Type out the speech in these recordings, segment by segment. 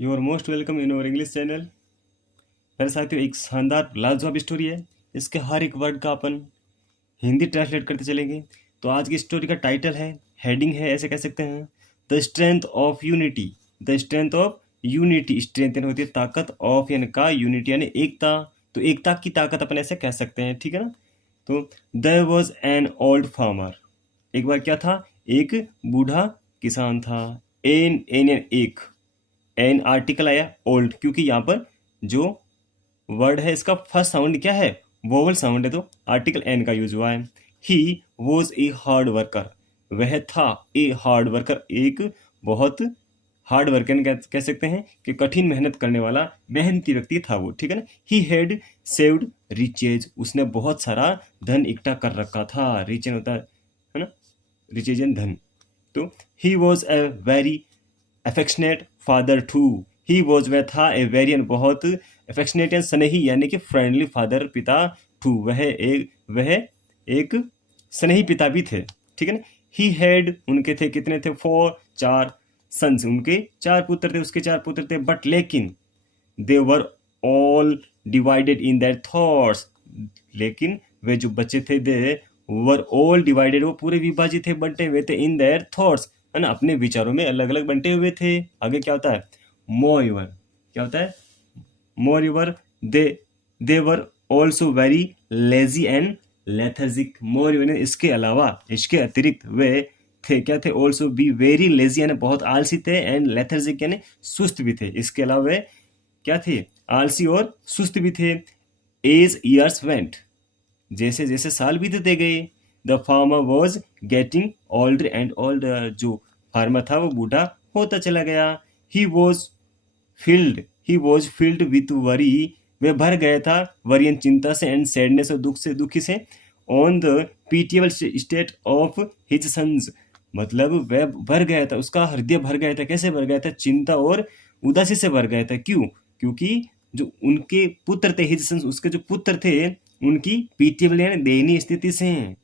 You are most welcome in our English channel. मेरे साथियों, एक शानदार लाजवाब स्टोरी है। इसके हर एक वर्ड का अपन हिंदी ट्रांसलेट करते चलेंगे। तो आज की स्टोरी का टाइटल है, हेडिंग है, ऐसे कह सकते हैं, the strength of unity. The strength of unity. Strength यानी होती है ताकत, ऑफ यानी का, यूनिटी यानी एकता। तो एकता की ताकत अपन ऐसे कह सकते हैं, ठीक है ना। तो there was an old farmer. एक बार क्या था, एक बूढ़ा किसान था। एन एक, एन आर्टिकल आया ओल्ड, क्योंकि यहाँ पर जो वर्ड है इसका फर्स्ट साउंड क्या है, वोवल साउंड है, तो आर्टिकल एन का यूज हुआ है। ही वॉज ए हार्ड वर्कर। वह था ए हार्ड वर्कर, एक बहुत हार्ड वर्कर कह सकते हैं कि कठिन मेहनत करने वाला मेहनती व्यक्ति था वो, ठीक है ना। He had saved riches. उसने बहुत सारा धन इकट्ठा कर रखा था। रिचेज होता है ना, रिचेज धन। तो he was a very affectionate father too. He was, वह था, ए वेरियन बहुत, अफेक्शनेट एंड स्नेही यानी कि फ्रेंडली फादर पिता, टू वह एक स्नेही पिता भी थे, ठीक है ना। ही हैड, उनके थे, कितने थे, 4 4 सन्स, उनके 4 पुत्र थे, उसके 4 पुत्र थे, बट लेकिन they were all divided in their thoughts. लेकिन वे जो बच्चे थे, दे वर ऑल डिवाइडेड, वो पूरे विभाजित थे, बंटे हुए थे, इन देयर थॉट्स, है ना, अपने विचारों में अलग अलग बंटे हुए थे। आगे क्या होता है, मोर, क्या होता है, moreover, they they were also very lazy and lethargic. Moreover, इसके अलावा, इसके अतिरिक्त वे थे, क्या थे, ऑल्सो बी वेरी लेजी यानी बहुत आलसी थे, एंड लेथर्जिक यानी सुस्त भी थे। इसके अलावा वे क्या थे, आलसी और सुस्त भी थे। एज ईयर्स वेंट, जैसे जैसे साल बीतते गए, the farmer was getting older and older, जो फार्मर था वो बूढ़ा होता चला गया। He was filled, he was filled with worry, वह भर गया था वरियन चिंता से, एंड सैडनेस और दुख से, दुखी से, on the pitiable state of his sons, मतलब वह भर गया था, उसका हृदय भर गया था। कैसे भर गया था, चिंता और उदासी से भर गया था। क्यों, क्योंकि जो उनके पुत्र थे, हिज सन्स, उसके जो पुत्र थे, उनकी पीटिएबल यानी दयनीय स्थिति से हैं।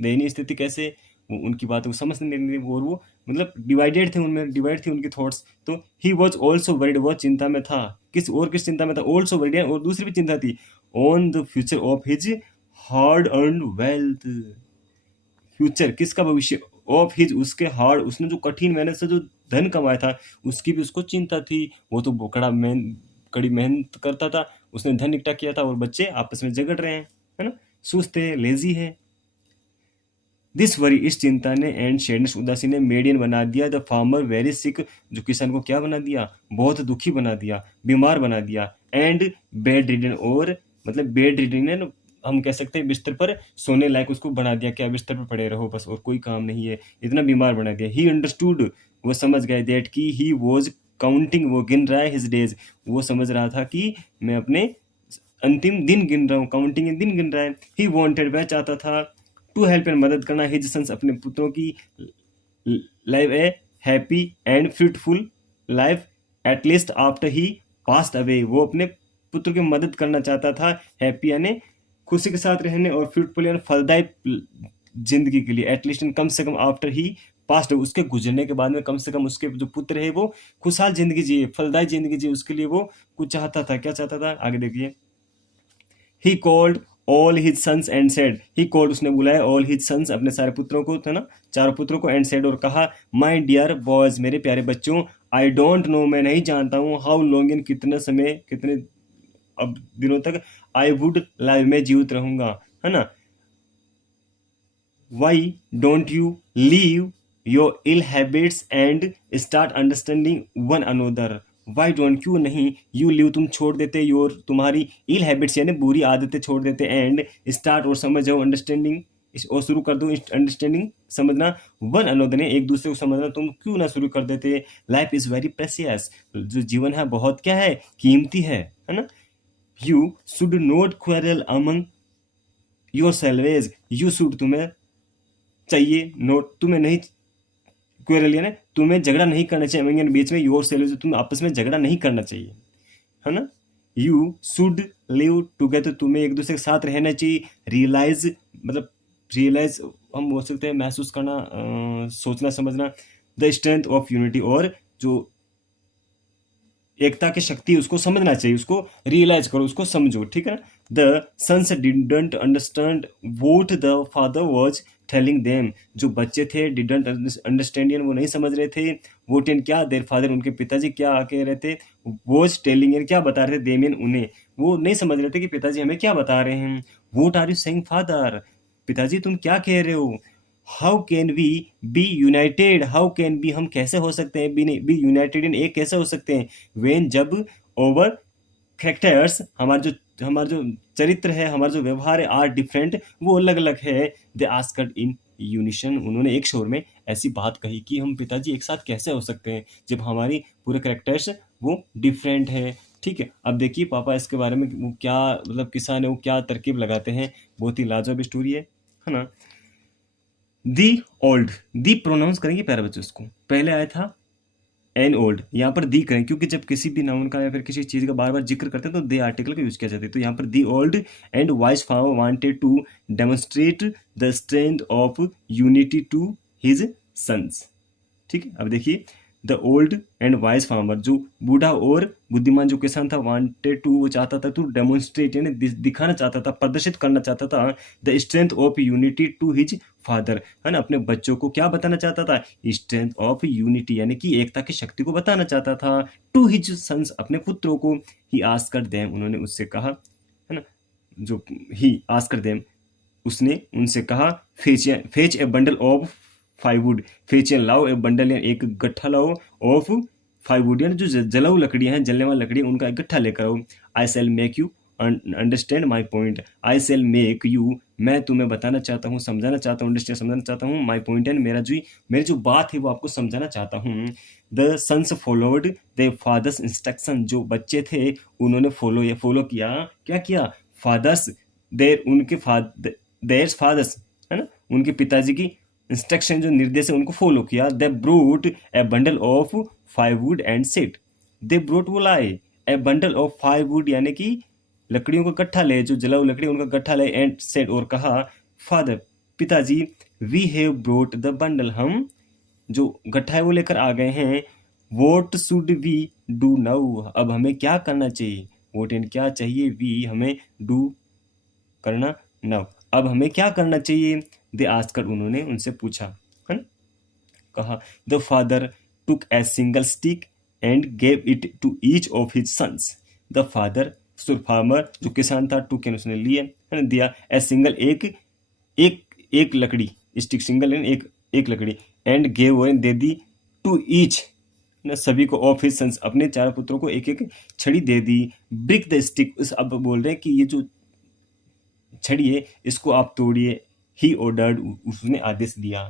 दयनीय स्थिति कैसे, वो उनकी बात को समझ नहीं रही, और वो मतलब डिवाइडेड थे, उनमें डिवाइड थी उनकी थॉट्स। तो ही वॉज ऑल्सो वरीड, वो चिंता में था। किस चिंता में था, ऑल्सो वरीड, और दूसरी भी चिंता थी, on the future of his hard earn wealth. Future, किसका भविष्य, ऑफ हिज, उसके हार्ड, उसने जो कठिन मेहनत से जो धन कमाया था, उसकी भी उसको चिंता थी। वो तो कड़ी मेहनत करता था, उसने धन इकट्ठा किया था, और बच्चे आपस में झगड़ रहे हैं, है ना, सुस्त है, लेजी है। दिस वरी, इस चिंता ने, एंड शेडनेस, उदासी ने, मेडियन बना दिया, द फार्मर वेरी सिक, जो किसान को क्या बना दिया, बहुत दुखी बना दिया, बीमार बना दिया, एंड बेड रिडन, और मतलब बेड रिडन है, हम कह सकते हैं बिस्तर पर सोने लायक उसको बना दिया, क्या बिस्तर पर पड़े रहो बस, और कोई काम नहीं है, इतना बीमार बना दिया। ही अंडरस्टूड, वो समझ गए, दैट की ही वॉज काउंटिंग, वो गिन रहा है, हिज डेज, वो समझ रहा था कि मैं अपने अंतिम दिन गिन रहा हूँ, काउंटिंग दिन गिन रहा है। ही वॉन्टेड, वह चाहता था, टू हेल्प एंड मदद करना, हिज सन्स, अपने पुत्रों की, live A happy and fruitful life, at least after he passed away, वो अपने पुत्र की मदद करना चाहता था, हैप्पी यानी खुशी के साथ रहने, और फ्रूटफुल यानी फलदायी जिंदगी के लिए, एटलीस्ट कम से कम आफ्टर ही पास्ट, उसके गुजरने के बाद में कम से कम उसके जो पुत्र है वो खुशहाल जिंदगी जिए, फलदायी जिंदगी जिए, उसके लिए वो कुछ चाहता था। क्या चाहता था, आगे देखिए। He called all his sons and said, he called, उसने बुलाया, ऑल हिज सन्स, अपने सारे पुत्रों को, था ना, चारों पुत्रों को, एंड सेड, और कहा, माय डियर बॉयज, मेरे प्यारे बच्चों, आई डोंट नो, मैं नहीं जानता हूँ, हाउ लॉन्ग, इन कितने समय, कितने अब दिनों तक, आई वुड लाइव, में जीवित रहूंगा, है ना। Why don't you leave your ill habits and start understanding one another. Why don't, क्यों नहीं, यू लीव, तुम छोड़ देते, योर, तुम्हारी, इल हैबिट्स यानी बुरी आदतें छोड़ देते, एंड स्टार्ट, और समझ जाओ, अंडरस्टैंडिंग, और शुरू कर दो अंडरस्टैंडिंग, समझना, वन अनोदर ने, एक दूसरे को समझना, तुम क्यों ना शुरू कर देते। लाइफ इज वेरी प्रेसियस, जो जीवन है बहुत क्या है, कीमती है ना। You should not quarrel among your salvage, you should, तुम्हें चाहिए, नोट, तुम्हें नहीं, क्वेरल यानी तुम्हें झगड़ा नहीं करना चाहिए, अमंग बीच में, योर सेल्वेज, तुम आपस में झगड़ा नहीं करना चाहिए, है ना। यू शुड लिव टुगेदर, तुम्हें एक दूसरे के साथ रहना चाहिए। रियलाइज, मतलब रियलाइज हम बोल सकते हैं महसूस करना, सोचना समझना, द स्ट्रेंथ ऑफ यूनिटी, और जो एकता की शक्ति, उसको समझना चाहिए, उसको रियलाइज करो, उसको समझो, ठीक है। The sons didn't understand what the father was telling them, जो बच्चे थे डिडंट अंडरस्टैंड, वो नहीं समझ रहे थे। वोट एंड क्या, देयर फादर, उनके पिताजी क्या कह रहे थे। वॉज टेलिंग एंड क्या बता रहे थे, देम एंड उन्हें, वो नहीं समझ रहे थे कि पिताजी हमें क्या बता रहे हैं। What are you saying father, पिताजी तुम क्या कह रहे हो। How can we be united, how can be, हम कैसे हो सकते हैं, बी यूनाइटेड इन, एक कैसे हो सकते हैं। वेन, जब, ओवर कैरेक्टर्स, हमारा जो चरित्र है, हमारा जो व्यवहार है, आर डिफरेंट, वो अलग अलग है। दे आस्क्ड इन यूनिशन, उन्होंने एक शोर में ऐसी बात कही कि हम पिताजी एक साथ कैसे हो सकते हैं जब हमारी पूरे कैरेक्टर्स वो डिफरेंट है, ठीक है। अब देखिए पापा इसके बारे में वो क्या, मतलब किसान है वो क्या तरकीब लगाते हैं, बहुत ही लाजवाब स्टोरी है ना। दी ओल्ड, दी प्रोनाउंस करेंगे प्यारे बच्चों, उसको पहले आया था एन ओल्ड, यहाँ पर दी करें, क्योंकि जब किसी भी नाउन का या फिर किसी चीज़ का बार बार जिक्र करते हैं तो दे आर्टिकल का यूज किया जाता है। तो यहाँ पर the old and wise farmer wanted to demonstrate the strength of unity to his sons, ठीक है। अब देखिए the old and wise farmer, जो बूढ़ा और बुद्धिमान जो किसान था, वांटेड टू, वो चाहता था टू डेमोन्स्ट्रेट, यानी दिखाना चाहता था, प्रदर्शित करना चाहता था, the strength of unity to his father, है ना, अपने बच्चों को क्या बताना चाहता था, स्ट्रेंथ ऑफ यूनिटी, यानी कि एकता की शक्ति को बताना चाहता था, टू हिज सन्स, अपने पुत्रों को। ही आस्क्ड देम, उन्होंने उससे कहा, है ना, जो ही आस्क्ड देम, उसने उनसे कहा, fetch a bundle of firewood, fetch a, लाओ, ए बंडल, एक गट्ठा लाओ, ऑफ फाइववुड, यानी जो जलाऊ लकड़ियां हैं, जलने वाली लकड़ियां, उनका एक गट्ठा लेकर आओ। I shall make you understand my point, I shall make you, मैं तुम्हें बताना चाहता हूँ, समझाना चाहता हूँ, अंडरस्टैंड समझाना चाहता हूँ, माई पॉइंट, एंड मेरी जो बात है वो आपको समझाना चाहता हूँ। The sons followed the father's instruction, जो बच्चे थे उन्होंने फॉलो किया, क्या किया, फादर्स, देर, उनके देयर फादर्स, है ना, उनके पिताजी की इंस्ट्रक्शन, जो निर्देश है, उनको फॉलो किया। They brought a bundle of firewood and set, they brought, वो लाए, ए बंडल ऑफ फाइववुड, यानी कि लकड़ियों का गट्ठा ले, जो जलाऊ लकड़ी उनका गट्ठा ले, एंड सेट, और कहा, फादर, पिताजी, we have brought the bundle, हम जो गट्ठा है वो लेकर आ गए हैं। What should we do now, अब हमें क्या करना चाहिए, वोट एंड क्या चाहिए, वी, हमें, डू, करना, नाउ, अब हमें क्या करना चाहिए। दे आस्क्ड, उन्होंने उनसे पूछा, है ना, कहा। The father took a single stick and gave it to each of his sons, the father, farmer जो किसान था, टुक, उसने लिए, है ना, दिया, ए सिंगल, एक लकड़ी, स्टिक सिंगल, एक लकड़ी, एंड गेव, दे दी, टू ईच, ना, सभी को, ऑफ हिज सन्स, अपने चार पुत्रों को एक एक छड़ी दे दी। ब्रिक द स्टिक, अब बोल रहे हैं कि ये जो छड़ी है इसको आप तोड़िए। ही ऑर्डर्ड, उसने आदेश दिया।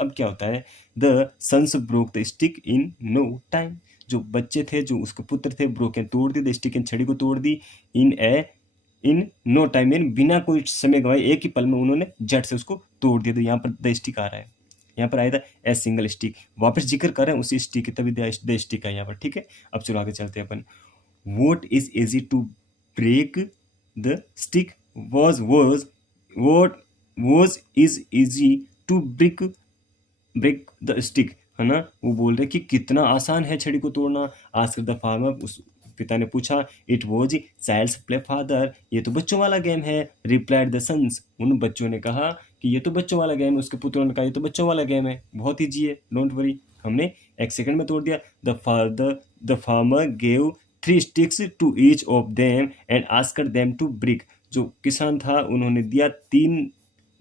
अब क्या होता है, the sons broke the stick in no time, जो बच्चे थे, जो उसके पुत्र थे, ब्रोकन, तोड़ दी, द स्टिक, इन, छड़ी को तोड़ दी, इन नो टाइम, इन, बिना कोई समय गवाए, एक ही पल में उन्होंने झट से उसको तोड़ दिया। तो यहाँ पर द स्टिक आ रहा है, यहाँ पर आया था ए सिंगल स्टिक, वापस जिक्र कर रहे हैं उसी स्टिक, तभी द स्टिक है यहाँ पर, ठीक है। अब चलो आगे चलते हैं अपन। What is easy to break the stick, was is easy to break the stick, है ना, वो बोल रहे कि कितना आसान है छड़ी को तोड़ना। आस्क्ड द फार्मर, उस पिता ने पूछा। It was child's play father, ये तो बच्चों वाला गेम है। रिप्लाइड द सन्स, उन बच्चों ने कहा कि ये तो बच्चों वाला गेम है, उसके पुत्रों ने कहा ये तो बच्चों वाला गेम है, बहुत ईजी है, डोंट वरी, हमने एक सेकंड में तोड़ दिया। The farmer gave 3 sticks to each of them and asked them to break, जो किसान था उन्होंने दिया 3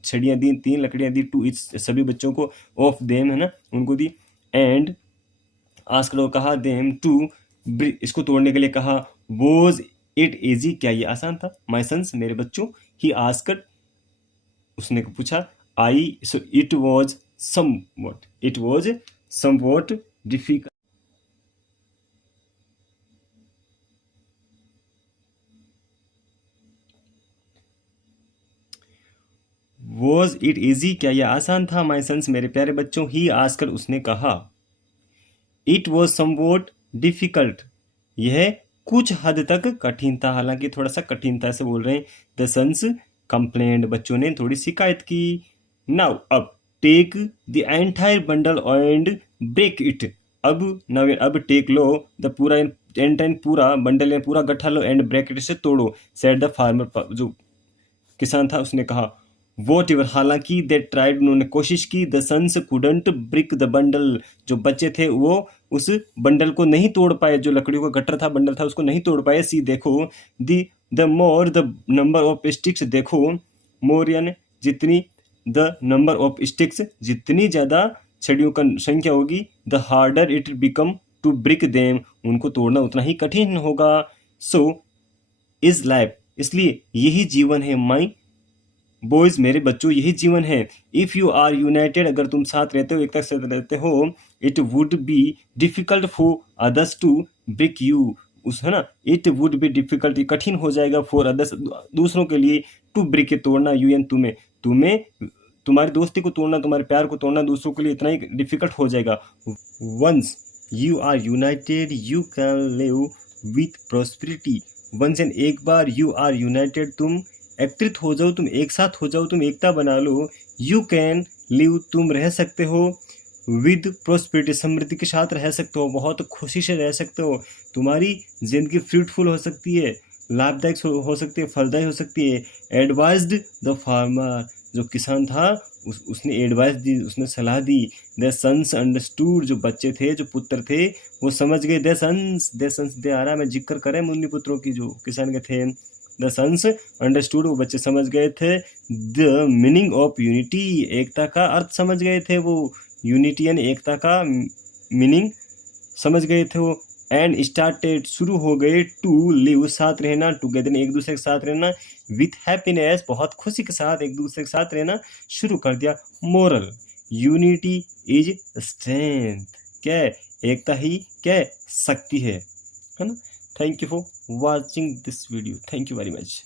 छड़ियाँ दी, 3 लकड़ियाँ दी, टू ईच, सभी बच्चों को, ऑफ देम, है ना, उनको दी, एंड आस्क्ड, और कहा, देम टू ब्रेक, इसको तोड़ने के लिए कहा। वॉज इट इजी, क्या ये आसान था, माय सन्स, मेरे बच्चों। ही आस्क्ड, उसने पूछा। I, so it was somewhat difficult, was it easy, क्या यह आसान था, माय सन्स, मेरे प्यारे बच्चों। ही आस्कर, उसने कहा। इट वॉज समवॉट डिफिकल्ट, यह कुछ हद तक कठिन था, हालांकि थोड़ा सा कठिन था, ऐसे बोल रहे हैं। द सन्स कंप्लेंड, बच्चों ने थोड़ी शिकायत की। नाउ, अब, take the entire bundle and break it, अब टेक लो द पूरा 10 पूरा बंडल में पूरा गट्ठा लो एंड ब्रेक इट से तोड़ो, सेड द फार्मर, जो किसान था उसने कहा। वॉट एवर, हालांकि दे ट्राइड, उन्होंने कोशिश की, the sons couldn't break the bundle, जो बच्चे थे वो उस बंडल को नहीं तोड़ पाए, जो लकड़ियों का गट्ठर था, बंडल था, उसको नहीं तोड़ पाए। सी देखो, the more the number of sticks, देखो मोर यानी जितनी, द नंबर ऑफ स्टिक्स जितनी ज़्यादा छड़ियों का संख्या होगी, the harder it become to break them, उनको तोड़ना उतना ही कठिन होगा। सो इज लाइफ, इसलिए यही जीवन है, माई बॉयज, मेरे बच्चों यही जीवन है। इफ़ यू आर यूनाइटेड, अगर तुम साथ रहते हो, एकता से रहते हो, it would be difficult for others to break you, उस है ना, इट वुड बी डिफिकल्ट, कठिन हो जाएगा, फॉर अदर्स, दूसरों के लिए, टू ब्रेक के तोड़ना, यू एन तुम्हें तुम्हारी दोस्ती को तोड़ना, तुम्हारे प्यार को तोड़ना दूसरों के लिए इतना ही डिफिकल्ट हो जाएगा। Once you are united you can live with prosperity, once and एक बार, यू आर यूनाइटेड, तुम एकत्रित हो जाओ, तुम एक साथ हो जाओ, तुम एकता बना लो, यू कैन लिव, तुम रह सकते हो, विद प्रोस्पेरिटी, समृद्धि के साथ रह सकते हो, बहुत खुशी से रह सकते हो, तुम्हारी जिंदगी फ्रूटफुल हो सकती है, लाभदायक हो सकती है, फलदायी हो सकती है। एडवाइज्ड द फार्मर, जो किसान था उसने एडवाइस दी, उसने सलाह दी। द सन्स अंडरस्टूड, जो बच्चे थे, जो पुत्र थे, वो समझ गए। द सन्स दे आ रहा, मैं जिक्र करें मुन्नी पुत्रों की जो किसान के थे। द सन्स अंडरस्टूड, वो बच्चे समझ गए थे। द मीनिंग ऑफ यूनिटी, एकता का अर्थ समझ गए थे वो, यूनिटी यानी एकता का मीनिंग समझ गए थे वो। एंड स्टार्टेड, शुरू हो गए, टू लिव, साथ रहना, टुगेदर, एक दूसरे के साथ रहना, विथ हैप्पीनेस, बहुत खुशी के साथ एक दूसरे के साथ रहना शुरू कर दिया। मोरल, यूनिटी इज स्ट्रेंथ, क्या एकता ही क्या शक्ति है ना। Thank you for watching this video, thank you very much.